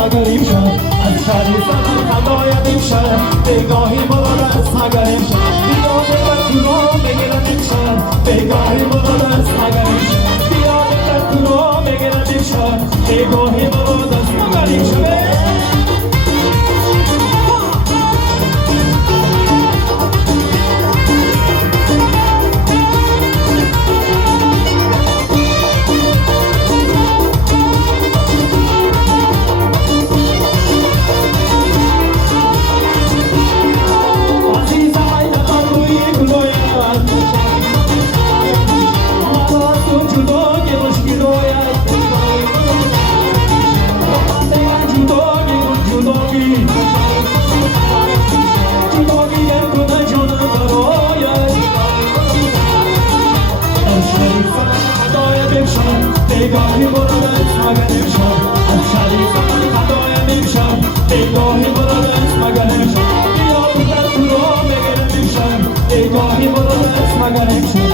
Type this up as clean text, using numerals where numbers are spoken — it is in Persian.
مگر امشب از شریفتن خدایم امشب بگاهی مرا دست مگر امشب بیا دلت تو را بگیرم امشب بگاهی مرا دست مگر امشب بیا دلت تو را بگیرم امشب بگاهی مرا دست مگر امشب بگاهی برو دست مگر امشب از شریفتن خدایم امشب بگاهی برو دست مگر امشب بیا دلت تو را بگیرم امشب بگاهی برو دست مگر امشب